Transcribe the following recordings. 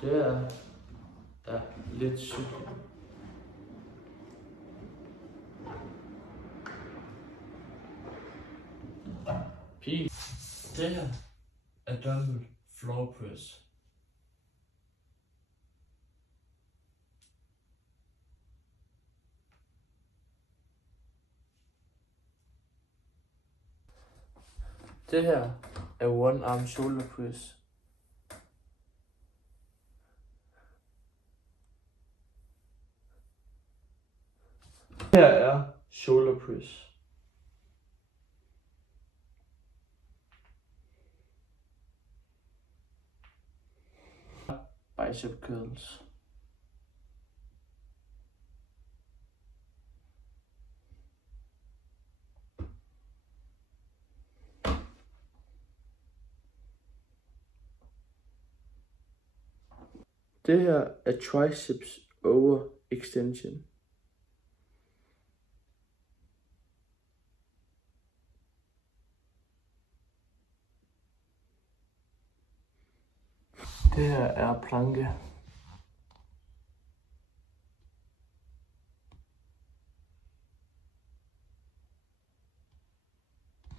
Det er lidt cykling. Pige. Det her er dumbbell floor press. Det her er one arm shoulder press. Her er shoulder press. Bicep curls. Det her er triceps over extension. Det her er planke.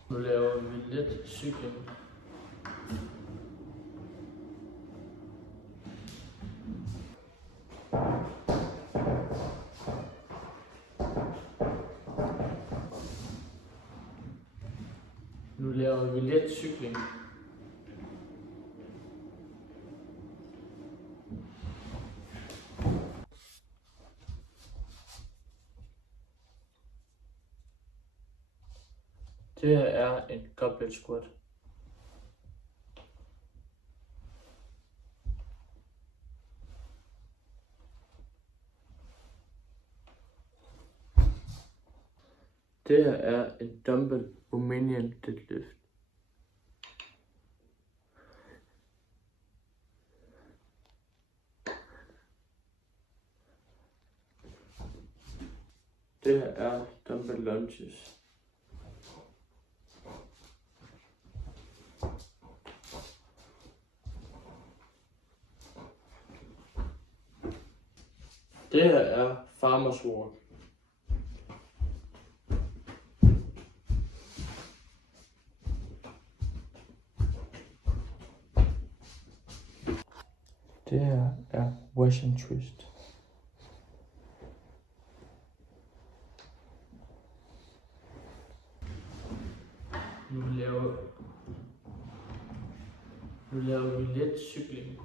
Nu laver vi lidt cykling. Nu laver vi lidt cykling. Det her er en goblet squat. Det her er en dumbbell Romanian deadlift. Det her er dumbbell lunges. Det her er farmers walk. Det her er wash and twist. Nu laver vi lidt cykling.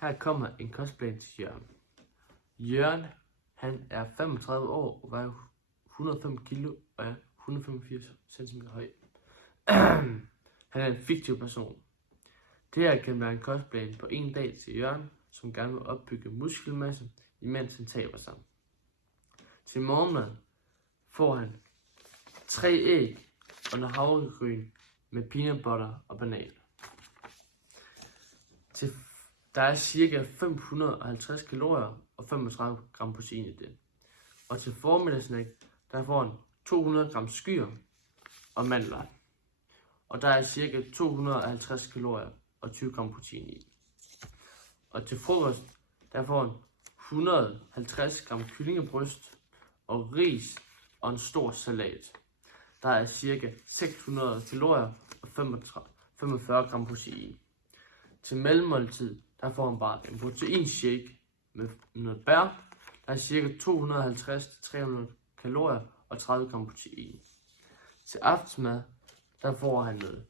Her kommer en kostplan til Jørgen. Jørgen, han er 35 år og vejer 105 kilo og er 185 cm høj. Han er en fiktiv person. Det her kan være en kostplan på en dag til Jørgen, som gerne vil opbygge muskelmasse, imens han taber sig. Til morgenmad får han 3 æg og noget havregryn med peanut butter og banan. Der er ca. 550 kalorier og 35 gram protein i det. Og til formiddagssnack, der får han 200 gram skyer og mandler. Og der er ca. 250 kalorier og 20 gram protein i. Og til frokost, der får han 150 gram kyllingebryst og ris og en stor salat. Der er ca. 600 kalorier og 45 gram protein. Til mellemmåltid, der får han bare en proteinshake med noget bær. Der er ca. 250-300 kalorier og 30 gram protein. Til aftensmad, der får han noget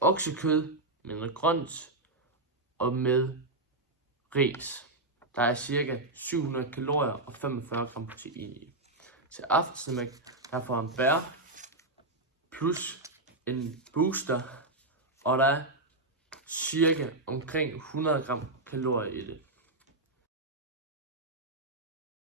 oksekød med noget grønt og med ris. Der er ca. 700 kalorier og 45 gram protein i. Til aftensmad, der får han bær plus en booster, og der er cirka omkring 100 gram kalorier i det.